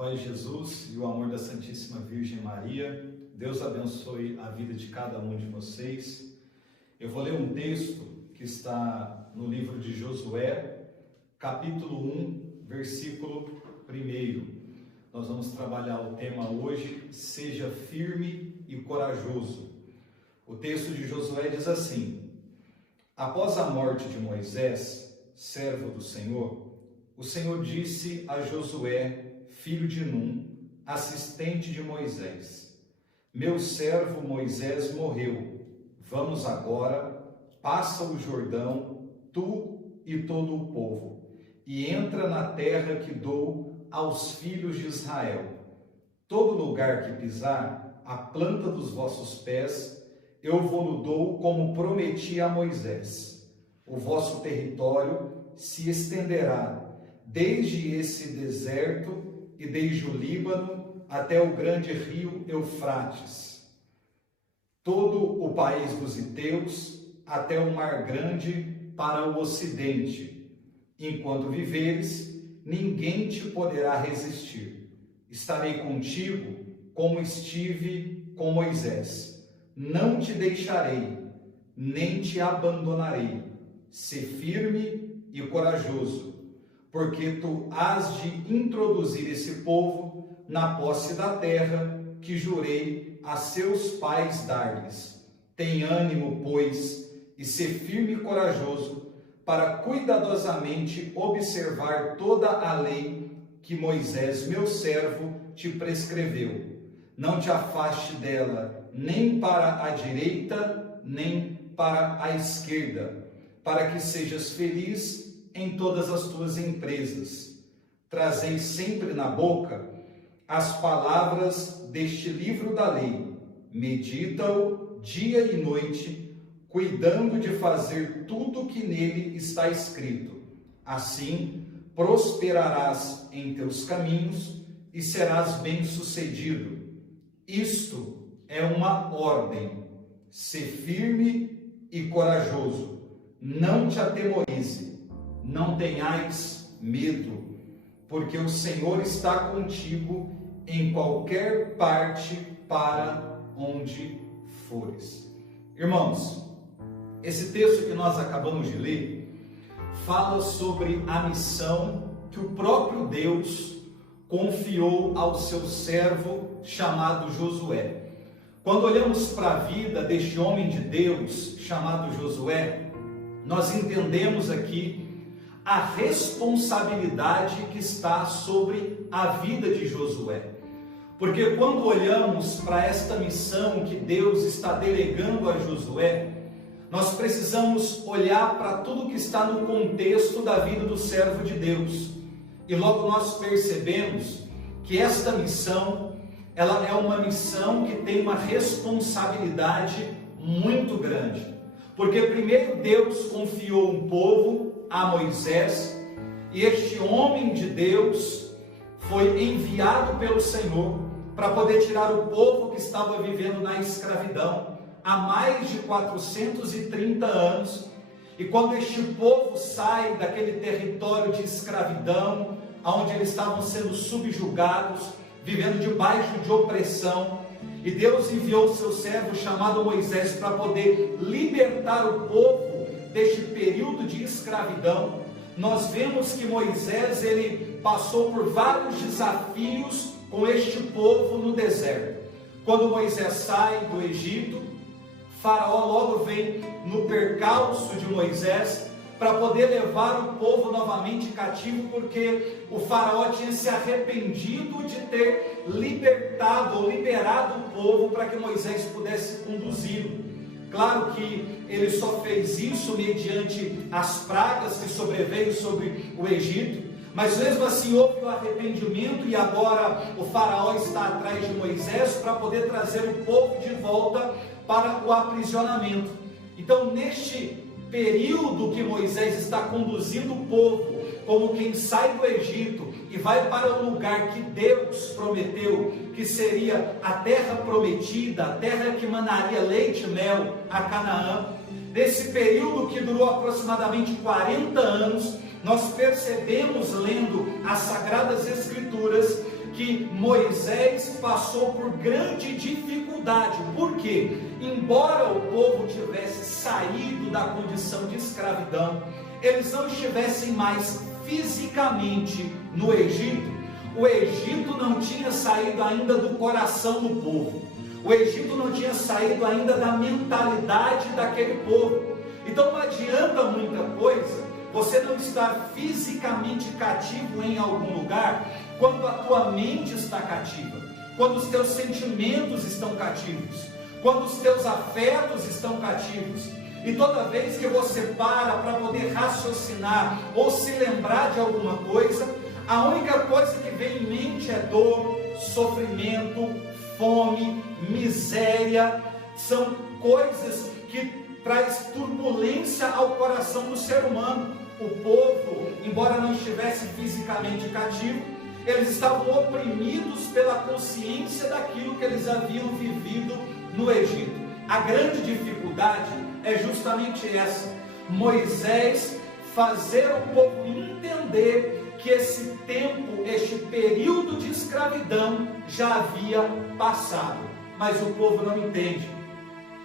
paz de Jesus e o amor da Santíssima Virgem Maria. Deus abençoe a vida de cada um de vocês. Eu vou ler um texto que está no livro de Josué, capítulo 1, versículo 1. Nós vamos trabalhar o tema hoje, seja firme e corajoso. O texto de Josué diz assim: após a morte de Moisés, servo do Senhor, o Senhor disse a Josué, filho de Num, assistente de Moisés: meu servo Moisés morreu. Vamos agora, passa o Jordão, tu e todo o povo, e entra na terra que dou aos filhos de Israel. Todo lugar que pisar, a planta dos vossos pés, eu vou-lo dou como prometi a Moisés. O vosso território se estenderá desde esse deserto e desde o Líbano até o grande rio Eufrates, todo o país dos heteus até o mar grande para o ocidente. Enquanto viveres, ninguém te poderá resistir. Estarei contigo como estive com Moisés. Não te deixarei, nem te abandonarei. Sê firme e corajoso, porque tu hás de introduzir esse povo na posse da terra que jurei a seus pais dar-lhes. Tem ânimo, pois, e sê firme e corajoso, para cuidadosamente observar toda a lei que Moisés, meu servo, te prescreveu. Não te afaste dela, nem para a direita, nem para a esquerda, para que sejas feliz em todas as tuas empresas. Trazei sempre na boca as palavras deste livro da lei. Medita-o dia e noite, cuidando de fazer tudo o que nele está escrito. Assim prosperarás em teus caminhos e serás bem-sucedido. Isto é uma ordem. Sê firme e corajoso. Não te atemorize. Não tenhais medo, porque o Senhor está contigo em qualquer parte para onde fores. Irmãos, esse texto que nós acabamos de ler fala sobre a missão que o próprio Deus confiou ao seu servo chamado Josué. Quando olhamos para a vida deste homem de Deus chamado Josué, nós entendemos aqui a responsabilidade que está sobre a vida de Josué. Porque quando olhamos para esta missão que Deus está delegando a Josué, nós precisamos olhar para tudo que está no contexto da vida do servo de Deus. E logo nós percebemos que esta missão, ela é uma missão que tem uma responsabilidade muito grande. Porque primeiro Deus confiou um povo a Moisés, e este homem de Deus foi enviado pelo Senhor para poder tirar o povo que estava vivendo na escravidão há mais de 430 anos. E quando este povo sai daquele território de escravidão, onde eles estavam sendo subjugados, vivendo debaixo de opressão, e Deus enviou o seu servo chamado Moisés para poder libertar o povo deste período de escravidão, nós vemos que Moisés ele passou por vários desafios com este povo no deserto. Quando Moisés sai do Egito, Faraó logo vem no percalço de Moisés para poder levar o povo novamente cativo, porque o Faraó tinha se arrependido de ter libertado ou liberado o povo para que Moisés pudesse conduzi-lo. Claro que ele só fez isso mediante as pragas que sobreveio sobre o Egito, mas mesmo assim houve o arrependimento e agora o Faraó está atrás de Moisés para poder trazer o povo de volta para o aprisionamento. Então, neste período que Moisés está conduzindo o povo, como quem sai do Egito e vai para o lugar que Deus prometeu, que seria a terra prometida, a terra que manaria leite e mel, a Canaã. Nesse período que durou aproximadamente 40 anos, nós percebemos, lendo as Sagradas Escrituras, que que Moisés passou por grande dificuldade. Por quê? Embora o povo tivesse saído da condição de escravidão, eles não estivessem mais fisicamente no Egito. O Egito não tinha saído ainda do coração do povo. O Egito não tinha saído ainda da mentalidade daquele povo. Então não adianta muita coisa você não estar fisicamente cativo em algum lugar, quando a tua mente está cativa, quando os teus sentimentos estão cativos, quando os teus afetos estão cativos. E toda vez que você para poder raciocinar ou se lembrar de alguma coisa, a única coisa que vem em mente é dor, sofrimento, fome, miséria. São coisas que traz turbulência ao coração do ser humano. O povo, embora não estivesse fisicamente cativo, eles estavam oprimidos pela consciência daquilo que eles haviam vivido no Egito. A grande dificuldade é justamente essa: Moisés fazer o povo entender que esse tempo, este período de escravidão já havia passado. Mas o povo não entende.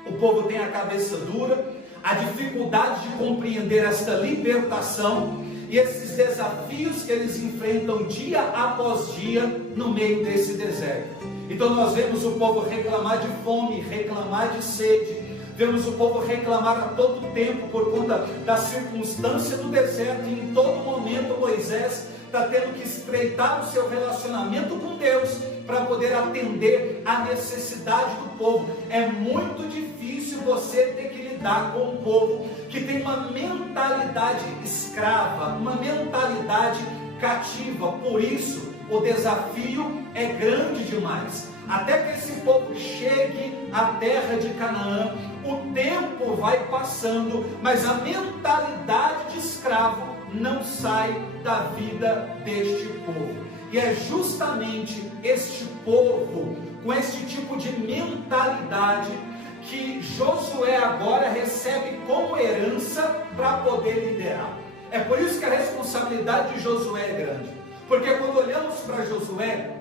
O povo tem a cabeça dura, a dificuldade de compreender esta libertação e esses desafios que eles enfrentam dia após dia no meio desse deserto. Então nós vemos o povo reclamar de fome, reclamar de sede. Vemos o povo reclamar a todo tempo por conta da circunstância do deserto, e em todo momento Moisés está tendo que estreitar o seu relacionamento com Deus para poder atender à necessidade do povo. É muito difícil você ter que lidar com um povo que tem uma mentalidade escrava, uma mentalidade cativa. Por isso, o desafio é grande demais. Até que esse povo chegue à terra de Canaã, o tempo vai passando, mas a mentalidade de escravo não sai da vida deste povo. E é justamente este povo, com este tipo de mentalidade, que Josué agora recebe como herança para poder liderar. É por isso que a responsabilidade de Josué é grande. Porque quando olhamos para Josué,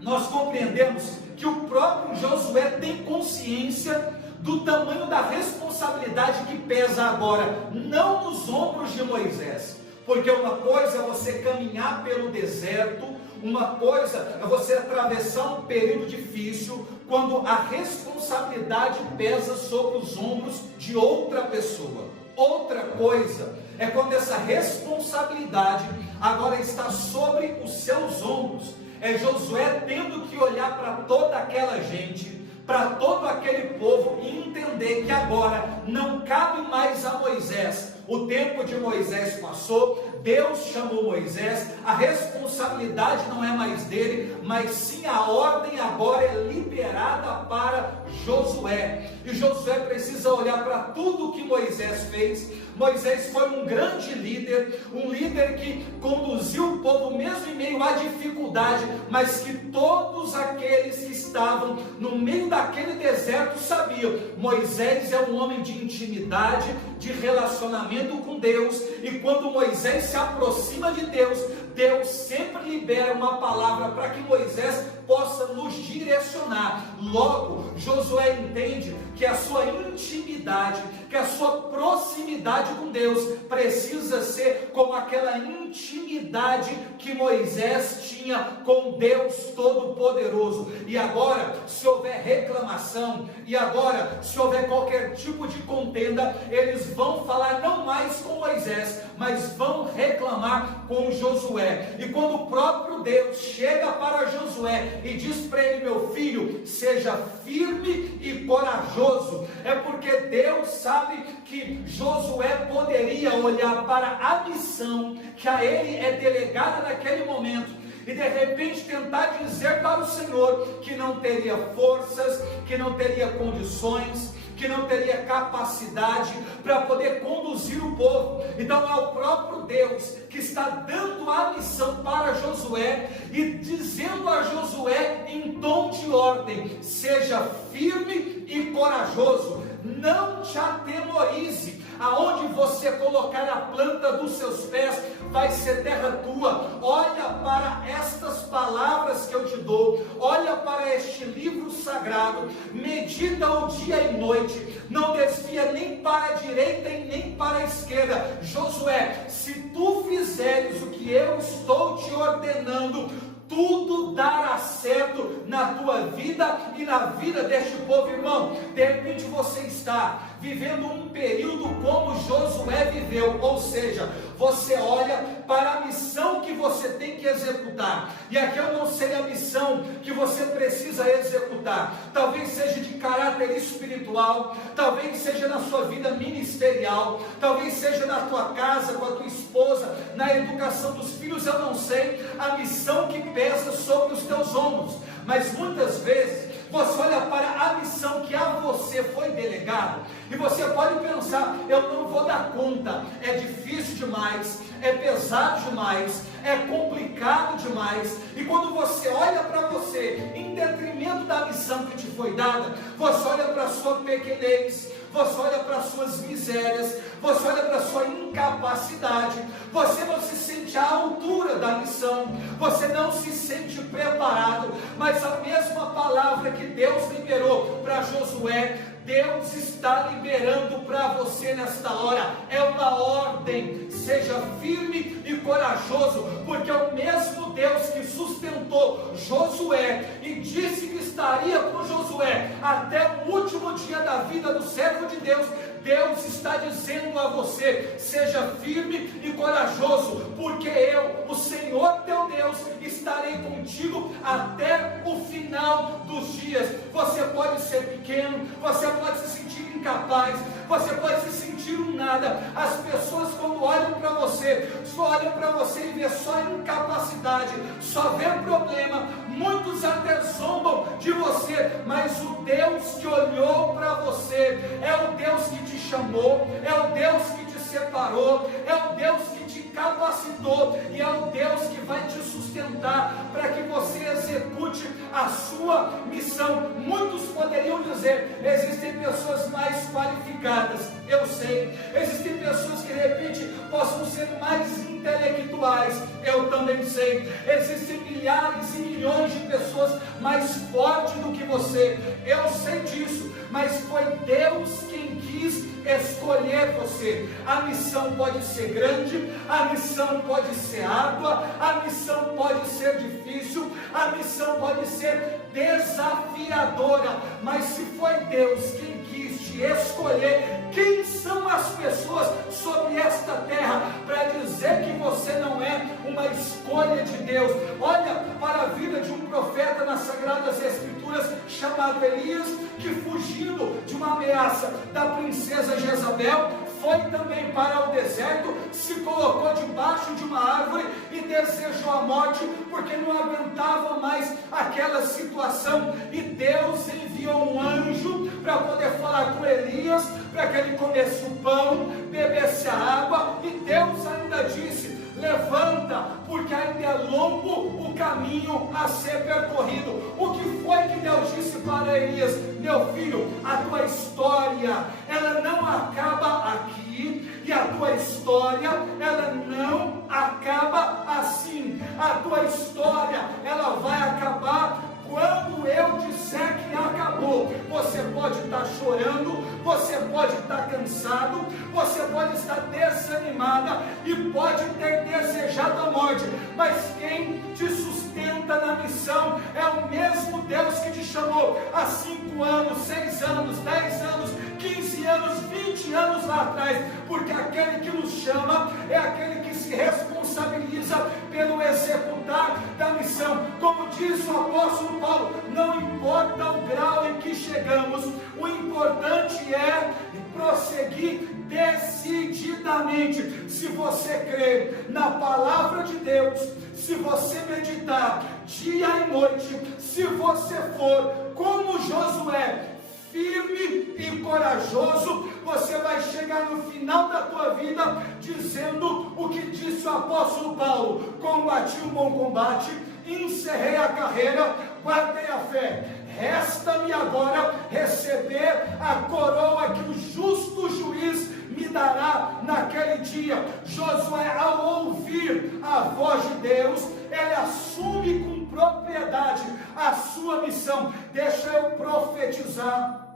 nós compreendemos que o próprio Josué tem consciência do tamanho da responsabilidade que pesa agora, não nos ombros de Moisés. Porque uma coisa é você caminhar pelo deserto, uma coisa é você atravessar um período difícil, quando a responsabilidade pesa sobre os ombros de outra pessoa. Outra coisa é quando essa responsabilidade agora está sobre os seus ombros. É Josué tendo que olhar para toda aquela gente, para todo aquele povo, e entender que agora não cabe mais a Moisés. O tempo de Moisés passou, Deus chamou Moisés, a responsabilidade não é mais dele, mas sim a ordem agora é liberada para Josué. E Josué precisa olhar para tudo que Moisés fez. Moisés foi um grande líder, um líder que conduziu o povo mesmo em meio à dificuldade, mas que todos aqueles que estavam no meio daquele deserto sabiam: Moisés é um homem de intimidade, de relacionamento com Deus, e quando Moisés se aproxima de Deus, Deus sempre libera uma palavra para que Moisés possa nos direcionar. Logo, Josué entende que a sua intimidade, que a sua proximidade com Deus precisa ser como aquela intimidade que Moisés tinha com Deus Todo-Poderoso. E agora, se houver reclamação, e agora, se houver qualquer tipo de contenda, eles vão falar não mais com Moisés, mas vão reclamar com Josué. E quando o próprio Deus chega para Josué e diz para ele: meu filho, seja firme e corajoso, é porque Deus sabe que Josué poderia olhar para a missão que a ele é delegada naquele momento e de repente tentar dizer para o Senhor que não teria forças, que não teria condições, que não teria capacidade para poder conduzir o povo. Então é o próprio Deus que está dando a missão para Josué e dizendo a Josué em tom de ordem: seja firme e corajoso, não te atemorize. aonde você colocar a planta dos seus pés, vai ser terra tua. Olha para estas palavras que eu te dou, olha para este livro sagrado, medita o dia e noite, não desvia nem para a direita e nem para a esquerda. Josué, se tu fizeres o que eu estou te ordenando, tudo dará certo na tua vida e na vida deste povo. Irmão, de repente você está vivendo um período como Josué viveu, ou seja, você olha para a missão que você tem que executar, e aqui eu não sei a missão que você precisa executar, talvez seja de caráter espiritual, talvez seja na sua vida ministerial, talvez seja na tua casa, com a tua esposa, na educação dos filhos, eu não sei a missão que pesa sobre os teus ombros, mas muitas vezes você olha para a missão que a você foi delegada, e você pode pensar, eu não vou dar conta, é difícil demais, é pesado demais, é complicado demais, e quando você olha para você, em detrimento da missão que te foi dada, você olha para a sua pequenez, você olha para as suas misérias, você olha para a sua incapacidade, você não se sente à altura da missão, você não se sente preparado, mas a mesma palavra que Deus liberou para Josué, Deus está liberando para você nesta hora, é uma ordem, seja firme e corajoso, porque é o mesmo Deus que sustentou Josué e disse que estaria com Josué até o último dia da vida do servo de Deus. Deus está dizendo a você, seja firme e corajoso, porque eu, o Senhor teu Deus, estarei contigo até o final dos dias. Você pode ser pequeno, você pode se sentir incapaz, você pode se sentir um nada. As pessoas, quando olham para você, só olham para você e vê só incapacidade, só vê problema. Muitos até zombam de você, mas o Deus que olhou para você é o Deus que te chamou, é o Deus que te separou, é o Deus que te capacitou, e é o Deus que vai te sustentar para que você execute a sua missão. Muitos poderiam dizer, existem pessoas mais qualificadas, eu sei, existem pessoas que de repente possam ser mais intelectuais, eu também sei, existem milhares e milhões de pessoas mais fortes do que você, eu sei disso, mas foi Deus quem quis escolher você. A missão pode ser grande, a missão pode ser árdua, a missão pode ser difícil, a missão pode ser desafiadora, mas se foi Deus quem quis te escolher, quem são as pessoas sobre esta terra para dizer que você não é uma escolha de Deus? Olha para a vida de um profeta nas Sagradas Escrituras chamado Elias, que fugindo de uma ameaça da princesa Jezabel, foi também para o deserto, se colocou debaixo de uma árvore e desejou a morte, porque não aguentava mais aquela situação, e Deus enviou um anjo para poder falar com Elias, para que ele comesse o pão, bebesse a água, e Deus ainda disse, levanta, porque ainda é longo o caminho a ser percorrido. O que foi que Deus disse para Elias? Meu filho, a tua história, ela não acaba aqui, e a tua história, ela não acaba assim. A tua história, ela vai acabar quando eu disser que acabou. Você pode estar chorando, você pode estar cansado, você pode estar desanimada e pode ter desejado a morte, mas quem te sustenta na missão é o mesmo Deus que te chamou há 5 anos, 6 anos, 10 anos, 15 anos, 20 anos lá atrás, porque aquele que nos chama é aquele que se responsabiliza pelo executar da missão. Como diz o apóstolo Paulo, não importa o grau em que chegamos, o importante é prosseguir decididamente. Se você crer na palavra de Deus, se você meditar dia e noite, se você for como Josué, firme e corajoso, você vai chegar no final da tua vida dizendo o que disse o apóstolo Paulo: combati o bom combate, encerrei a carreira, guardei a fé, resta-me agora receber a coroa que o justo juiz me me dará naquele dia. Josué, ao ouvir a voz de Deus, ele assume com propriedade a sua missão. Deixa eu profetizar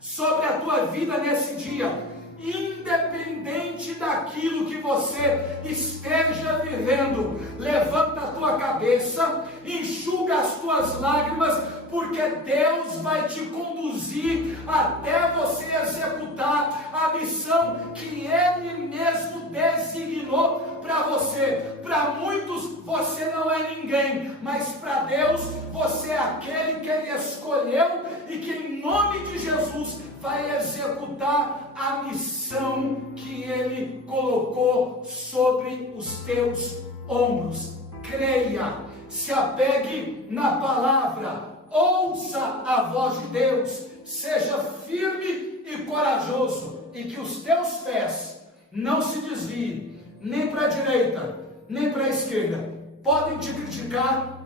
sobre a tua vida nesse dia. Independente daquilo que você esteja vivendo, levanta a tua cabeça, enxuga as tuas lágrimas, porque Deus vai te conduzir até você executar a missão que Ele mesmo designou para você. Para muitos você não é ninguém, mas para Deus você é aquele que Ele escolheu e que em nome de Jesus vai executar a missão que Ele colocou sobre os teus ombros. Creia, se apegue na palavra, ouça a voz de Deus, seja firme e corajoso, e que os teus pés não se desviem, nem para a direita, nem para a esquerda. Podem te criticar,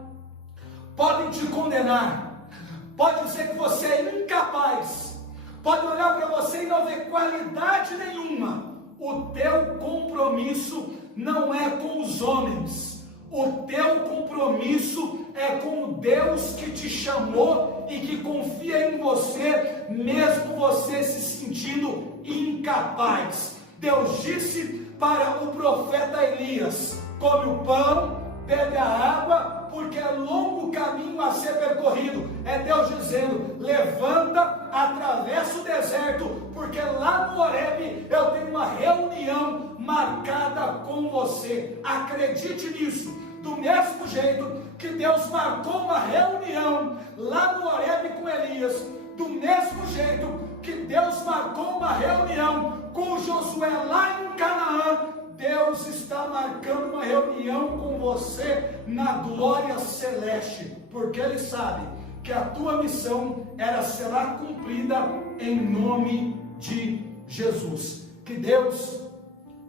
podem te condenar, pode dizer que você é incapaz, pode olhar para você e não ver qualidade nenhuma. O teu compromisso não é com os homens, o teu compromisso é com o Deus que te chamou e que confia em você, mesmo você se sentindo incapaz. Deus disse para o profeta Elias: come o pão, bebe a água, porque é longo o caminho a ser percorrido. É Deus dizendo: levanta, atravessa o deserto, porque lá no Horebe eu tenho uma reunião marcada com você. Acredite nisso. Do mesmo jeito que Deus marcou uma reunião lá no Horebe com Elias, do mesmo jeito que Deus marcou uma reunião com Josué lá em Canaã, Deus está marcando uma reunião com você na glória celeste, porque Ele sabe que a tua missão será cumprida em nome de Jesus. Que Deus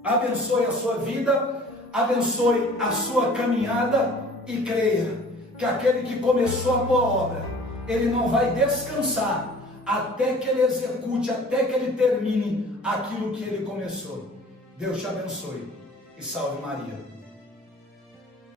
abençoe a sua vida, abençoe a sua caminhada, e creia que aquele que começou a boa obra, ele não vai descansar até que ele execute, até que ele termine aquilo que ele começou. Deus te abençoe e salve Maria.